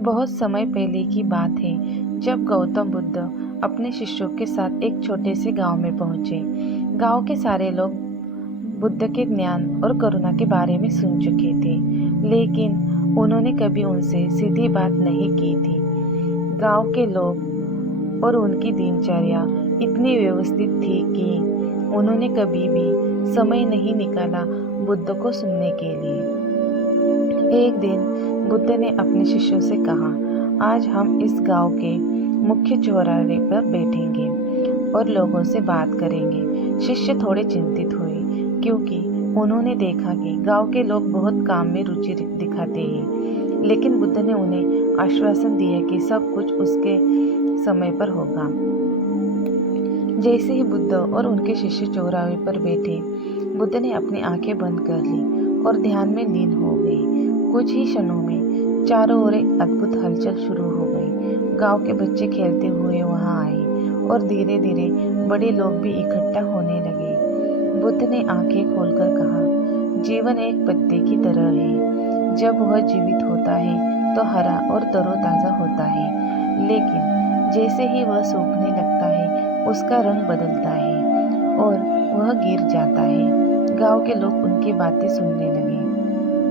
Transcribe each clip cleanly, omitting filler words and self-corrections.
बहुत समय पहले की बात है जब गौतम बुद्ध अपने शिष्यों के साथ एक छोटे से गांव में पहुंचे। गांव के सारे लोग बुद्ध के ज्ञान और करुणा के बारे में सुन चुके थे, लेकिन उन्होंने कभी उनसे सीधी बात नहीं की थी। गांव के लोग और उनकी दिनचर्या इतनी व्यवस्थित थी कि उन्होंने कभी भी समय नहीं निकाला बुद्ध को सुनने के लिए। एक दिन बुद्ध ने अपने शिष्यों से कहा, आज हम इस गांव के मुख्य चौराहे पर बैठेंगे और लोगों से बात करेंगे। शिष्य थोड़े चिंतित हुए क्योंकि उन्होंने देखा कि गांव के लोग बहुत काम में रुचि दिखाते हैं, लेकिन बुद्ध ने उन्हें आश्वासन दिया कि सब कुछ उसके समय पर होगा। जैसे ही बुद्ध और उनके शिष्य चौराहे पर बैठे, बुद्ध ने अपनी आंखें बंद कर ली और ध्यान में लीन हो गए। कुछ ही क्षणों में चारों ओर एक अद्भुत हलचल शुरू हो गई। गांव के बच्चे खेलते हुए वहां आए और धीरे धीरे बड़े लोग भी इकट्ठा होने लगे। बुद्ध ने आंखें खोलकर कहा, जीवन एक पत्ते की तरह है। जब वह जीवित होता है तो हरा और तरोताजा होता है, लेकिन जैसे ही वह सूखने लगता है उसका रंग बदलता है और वह गिर जाता है। गांव के लोग उनकी बातें सुनने लगे।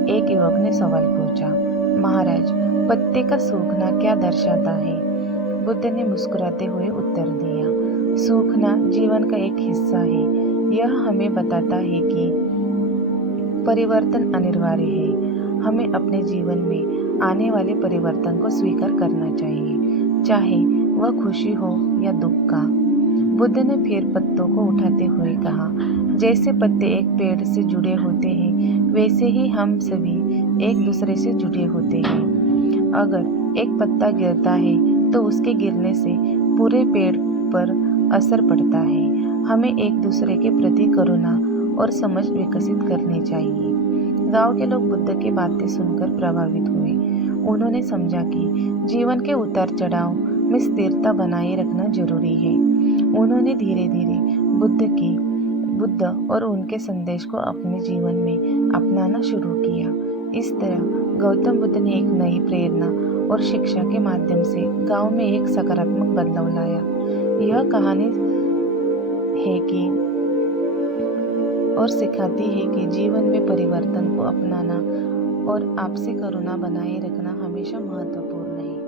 एक युवक ने सवाल पूछा, महाराज, पत्ते का सूखना क्या दर्शाता है? बुद्ध ने मुस्कुराते हुए उत्तर दिया, सूखना जीवन का एक हिस्सा है। यह हमें बताता है कि परिवर्तन अनिवार्य है। हमें अपने जीवन में आने वाले परिवर्तन को स्वीकार करना चाहिए, चाहे वह खुशी हो या दुख का। बुद्ध ने फिर पत्तों को उठाते हुए कहा, जैसे पत्ते एक पेड़ से जुड़े होते हैं, वैसे ही हम सभी एक दूसरे से जुड़े होते हैं। अगर एक पत्ता गिरता है तो उसके गिरने से पूरे पेड़ पर असर पड़ता है। हमें एक दूसरे के प्रति करुणा और समझ विकसित करनी चाहिए। गांव के लोग बुद्ध की बातें सुनकर प्रभावित हुए। उन्होंने समझा कि जीवन के उतार चढ़ाव में स्थिरता बनाए रखना जरूरी है। उन्होंने धीरे धीरे बुद्ध और उनके संदेश को अपने जीवन में अपनाना शुरू किया। इस तरह गौतम बुद्ध ने एक नई प्रेरणा और शिक्षा के माध्यम से गांव में एक सकारात्मक बदलाव लाया। यह कहानी है कि और सिखाती है कि जीवन में परिवर्तन को अपनाना और आपसी करुणा बनाए रखना हमेशा महत्वपूर्ण है।